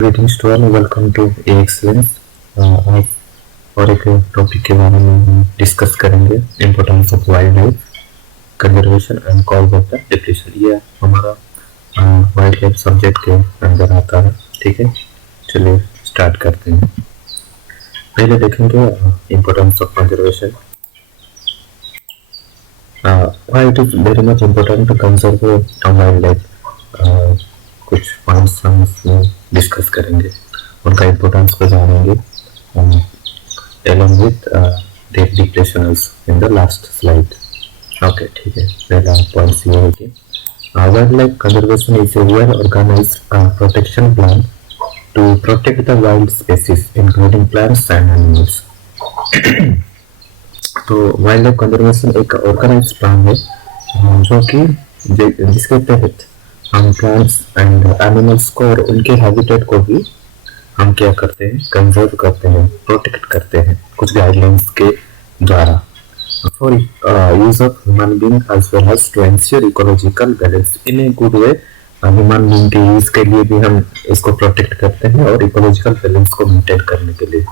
Greetings to all, welcome to a excellence. आज और एक टॉपिक के बारे में हम डिस्कस करेंगे, importance of wild life conservation and cause of the depression. ये हमारा वाइल्ड लाइफ सब्जेक्ट के अंदर आता है। ठीक है, चलिए स्टार्ट करते हैं। पहले देखेंगे importance of conservation. Why it is very much important to conserve wild life. कुछ पॉइंट्स हम इसमें डिस्कस करेंगे, उनका इम्पोर्टेंस को जानेंगे along with their declarations in the last slide. Okay, ठीक है। पहला पॉइंट ये है कि wildlife conservation is a well organized protection plan to protect the wild species including plants and animals. तो वाइल्ड लाइफ कंजर्वेशन एक ऑर्गेनाइज प्लान है जो कि जिसके तहत हम प्लांट्स एंड एनिमल्स को और उनके हैबिटेट को भी हम क्या करते हैं, कंजर्व करते हैं, प्रोटेक्ट करते हैं कुछ गाइडलाइंस के द्वारा for use of human being as well as to ensure ecological balance in a good way. Human being के यूज के लिए भी हम इसको प्रोटेक्ट करते हैं और इकोलॉजिकल बैलेंस को मेंटेन करने के लिए।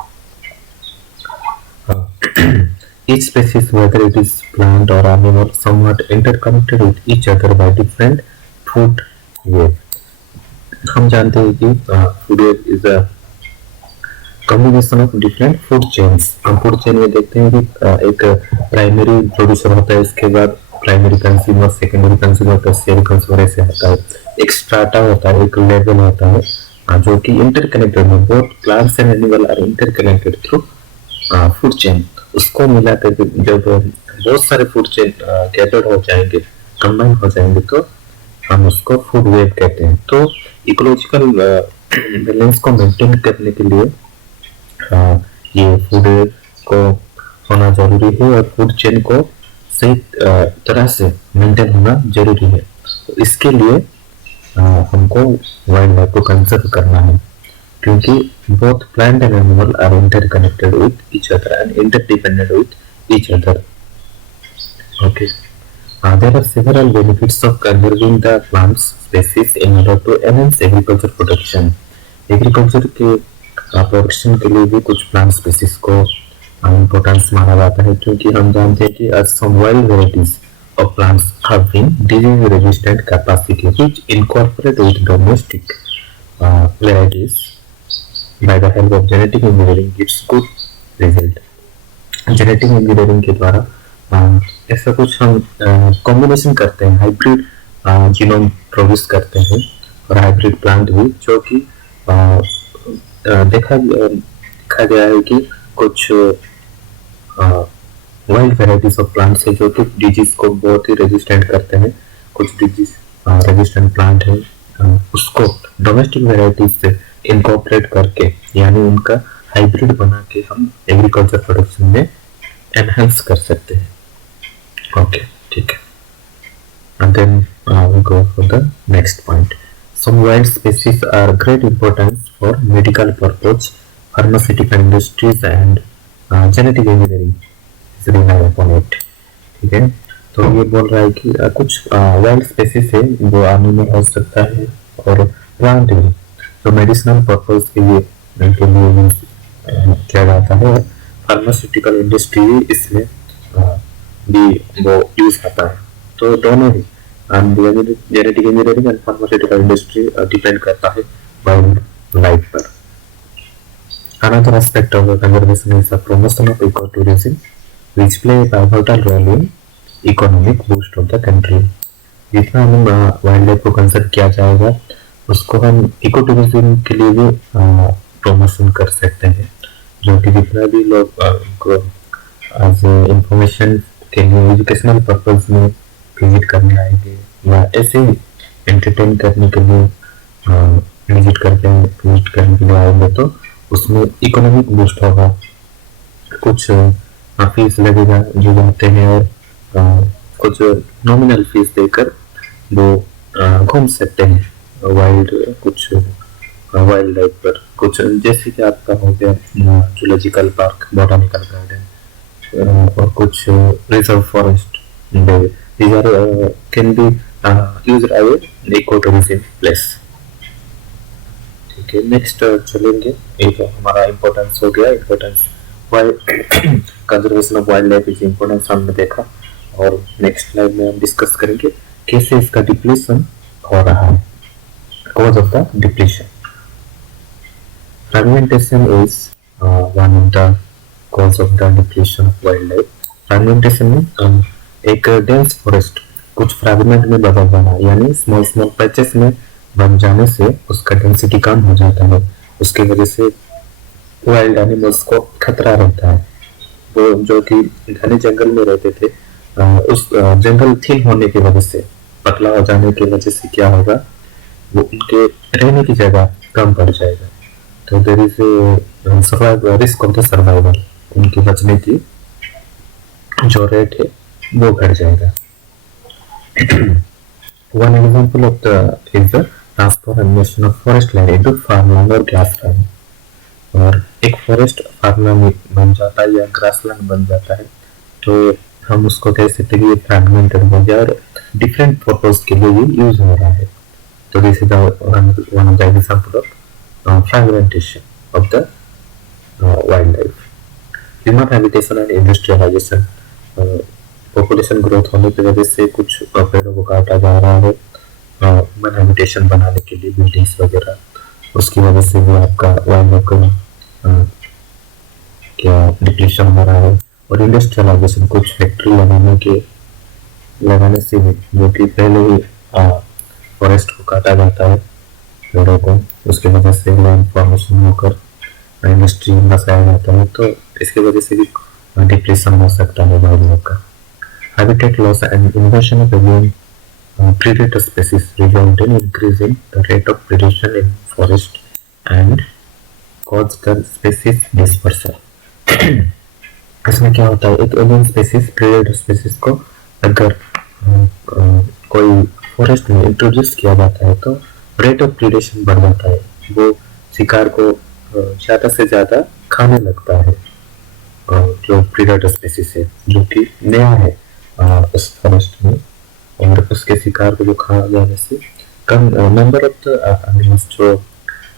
Each species, whether it is plant or animal, somewhat interconnected with each other by different food web. हम जानते हैं कि food web is a combination of different food chains. हम food chain में देखते हैं कि एक प्राइमरी प्रोड्यूसर होता है, इसके बाद primary consumer, secondary consumer, tertiary consumer ऐसे होता है। एक स्ट्राटा होता है, एक लेवल होता है जो कि इंटरकनेक्टेड है। Both plants and animal are interconnected through food chain. उसको मिलाकर जब बहुत सारे फूड चेन गैदर्ड हो जाएंगे, कंबाइन हो जाएंगे, तो हम उसको फूड वेब कहते हैं। तो इकोलॉजिकल बैलेंस को मेंटेन करने के लिए ये फूड वेब को होना जरूरी है और फूड चेन को सही तरह से मेंटेन होना जरूरी है। तो इसके लिए हमको वाइल्ड लाइफ को कंजर्व करना है, क्योंकि both plant and animal are interconnected with each other and interdependent with each other. Okay. There are several benefits of conserving the plants species in order to enhance agriculture production. Agriculture के production के लिए भी कुछ plant species को importance माना जाता है, क्योंकि हम जानते हैं कि some wild varieties of plants have been disease resistant capacity which incorporate with domestic varieties by the help of genetic engineering gives good result. Genetic engineering के द्वारा ऐसा कुछ हम कॉम्बिनेशन करते हैं, हाइब्रिड जीनोम प्रोड्यूस करते हैं और हाइब्रिड प्लांट भी, जो कि देखा गया है कि कुछ वाइल्ड वेराइटीज ऑफ प्लांट्स है जो कि डिजीज को बहुत ही रेजिस्टेंट करते हैं। कुछ डिजीज रेजिस्टेंट प्लांट है, उसको डोमेस्टिक वेराइटीज से इनकॉर्पोरेट करके, यानी उनका हाइब्रिड बना के हम एग्रीकल्चर प्रोडक्शन में एनहांस कर सकते हैं। ओके, ठीक है। And then we go for the next point. Some wild species are great importance for medical purpose, pharmaceutical industries and genetic engineering is rely upon it. ठीक है, तो ये बोल रहा है कि कुछ वाइल्ड स्पेसीज है जो एनिमल हो सकता है और प्लांट भी, तो मेडिसिनल पर्पज के लिए यूज किया जाता है। फार्मास्यूटिकल इंडस्ट्री भी इसमें भी वो यूज आता है। तो दोनों ही genetic engineering and pharmaceutical industry depend करता है वाइल्ड लाइफ पर। Another aspect of the conservation is the promotion of ecotourism, which play a pivotal role in economic boost of the country. जितना हम वाइल्ड लाइफ को conserve किया जाएगा, उसको हम इको टूरिज्म के लिए भी प्रमोशन कर सकते हैं, जो कि जितना भी लोग उनको एज इंफॉर्मेशन के लिए एजुकेशनल पर्पज में विजिट करने आएंगे या ऐसे ही एंटरटेन करने के लिए विजिट करने के लिए आएंगे, तो उसमें इकोनॉमिक बूस्ट होगा। कुछ फीस लगेगा जो जाते हैं और कुछ नॉमिनल फीस देकर वो घूम सकते हैं कुछ वाइल्ड लाइफ पर। कुछ जैसे कि आपका हो गया जूलॉजिकल पार्क, बॉटनिकल गार्डन और कुछ reserve forest, these are can be used as an ecotourism place. Okay, next चलेंगे। एक हमारा इम्पोर्टेंस हो गया, importance wild conservation of wild life is importance हमने देखा। और नेक्स्ट स्लाइड में हम डिस्कस करेंगे कैसे इसका डिप्लीशन हो रहा है, cause of the depletion. Fragmentation is one of the cause of the depletion of wild life. Fragmentation में एक डेंस फॉरेस्ट कुछ फ्रेगमेंट में बदल जाना, यानी स्मॉल स्मॉल पैचेस में बन जाने से उसका डेंसिटी कम हो जाता है। उसकी वजह से वाइल्ड एनिमल्स को खतरा रहता है। वो जो कि घने जंगल में रहते थे, उस जंगल थिन होने की वजह से, पतला हो जाने की वजह से क्या होगा, वो उनके रहने की जगह कम पड़ जाएगा। तो there is risk of the survival, उनकी बचने की जो रेट है वो घट जाएगा। One example of the is the transformation of forest land into farmland और grassland। और एक फॉरेस्ट फार्मलैंड बन जाता है या ग्रासलैंड बन जाता है, तो हम उसको कह सकते हैं कि ये फ्रैगमेंटेड हो गया और डिफरेंट पर्पस के लिए ये यूज हो रहा है। तो this is one of the example of fragmentation of the wild life. Human habitation and industrialisation, population growth होने की वजह से कुछ पेड़ों को काटा जा रहा है ह्यूमन हैबिटेशन बनाने के लिए, बिल्डिंग्स वगैरह, उसकी वजह से भी आपका वाइल्ड लाइफ का क्या डिप्लीशन हो रहा है। और इंडस्ट्रियलाइजेशन, कुछ फैक्ट्री लगाने से भी, जो कि पहले ही फॉरेस्ट को काटा जाता है पेड़ों को, उसकी वजह से लैंड फॉर्मेशन होकर इंडस्ट्री बसाया जाता है, तो इसकी वजह से भी डिप्लीशन हो सकता है वाइल्ड लाइफ का। Habitat loss and invasion of alien predator species result in increasing the rate of predation in forest and cause the species dispersal। इसमें क्या होता है, एक एलियन स्पेसीज प्रेडेटर स्पेसीज को अगर कोई फॉरेस्ट में इंट्रोड्यूस किया जाता है तो रेट ऑफ प्रेडेशन बढ़ जाता है, वो शिकार को ज़्यादा से ज़्यादा खाने लगता है। जो प्रेडेटर स्पेसीज है जो कि नया है उस फॉरेस्ट में, और उसके शिकार को जो खा जाने से कम नंबर ऑफ द एनिमल्स, जो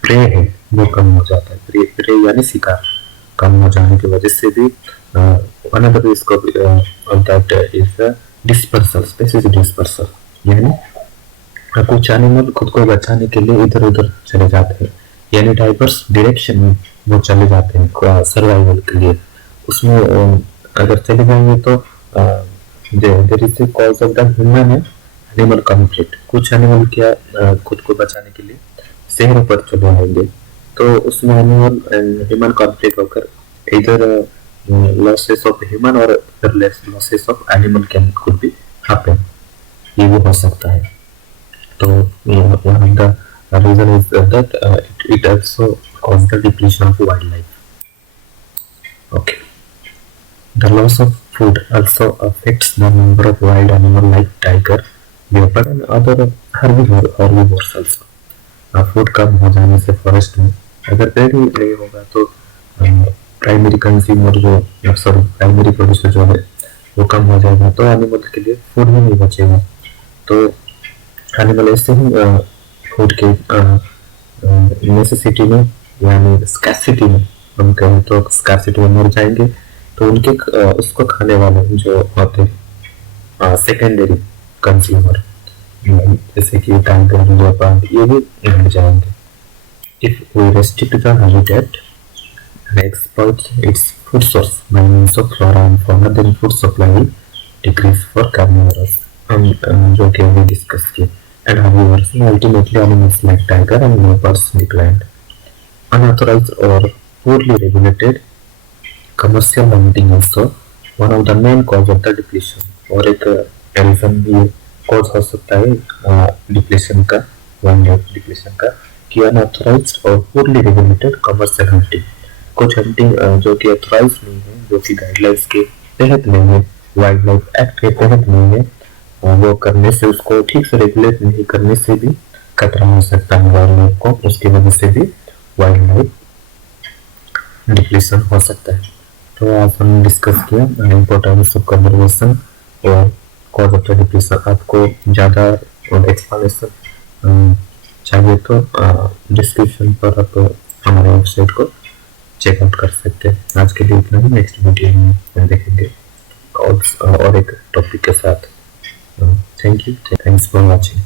प्रे है वो कम हो जाता है। प्रे यानी शिकार कम हो जाने की वजह से भी another risk of that is dispersal, species dispersal, यानी कुछ एनिमल खुद को बचाने के लिए इधर उधर चले जाते हैं, यानी डाइवर्स डायरेक्शन में वो चले जाते हैं सर्वाइवल के लिए। उसमें अगर चले जाएंगे तो there is cause of the human animal conflict. कुछ एनिमल क्या खुद को बचाने के लिए शहरों पर चले आएंगे, तो उसमें एनिमल एंड ह्यूमन कॉन्फ्लिक्ट होकर इधर लॉसेस ऑफ ह्यूमन और losses of animal can could be happen, ये भी हो सकता है। तो one of the reason is that it also cause the depletion of wild life. Okay, the loss of food also affects the number of wild animal like tiger, leopard and other herbivores also। Food कम हो जाने से forest में अगर पेड़ ही नहीं होगा तो प्राइमरी कंज्यूमर प्राइमरी प्रोड्यूसर जो है वो कम हो जाएगा, तो एनिमल के लिए फूड ही नहीं बचेगा। तो एनिमल ऐसे ही फूड के नेसेसिटी में यानी स्कैरसिटी में, हम कहें तो स्कैरसिटी में मर जाएंगे, तो उनके उसको खाने वाले जो होते सेकेंडरी कंज्यूमर जैसे कि टाइगर, लेपर्ड, ये भी घट जाएंगे। If we restrict the habitat and exploit its food source by means of flora and fauna, then food supply will decrease for carnivorous, जो कि अभी डिस्कस किए, and herbivores, and ultimately animals like tiger and leopards declined। Unauthorized or poorly regulated commercial hunting also one of the main cause of the depletion। और एक reason भी cause हो सकता है डिप्लेशन का, वाइल्ड लाइफ डिप्लेशन का, कि unauthorised और पोरली रेगुलेटेड कमर्शियल हंटिंग, कुछ हंटिंग जो कि ऑथराइज नहीं है, जो कि गाइडलाइंस के तहत नहीं है, वाइल्ड लाइफ एक्ट के तहत नहीं है, वो करने से, उसको ठीक से रेगुलेट नहीं करने से भी खतरा हो सकता है वाइल्ड लाइफ को, उसकी वजह से भी वाइल्ड लाइफ डिप्लेशन हो सकता है। तो आज हमने डिस्कस किया इम्पोर्टेंस ऑफ कंजर्वेशन और कॉज ऑफ द डिप्लेशन। आपको ज़्यादा एक्सप्लेनेशन चाहिए तो डिस्क्रिप्शन पर आप हमारे वेबसाइट को चेकआउट कर सकते हैं। आज के लिए इतना ही, नेक्स्ट वीडियो में हम देखेंगे और एक टॉपिक के साथ। Thank you, thanks for watching.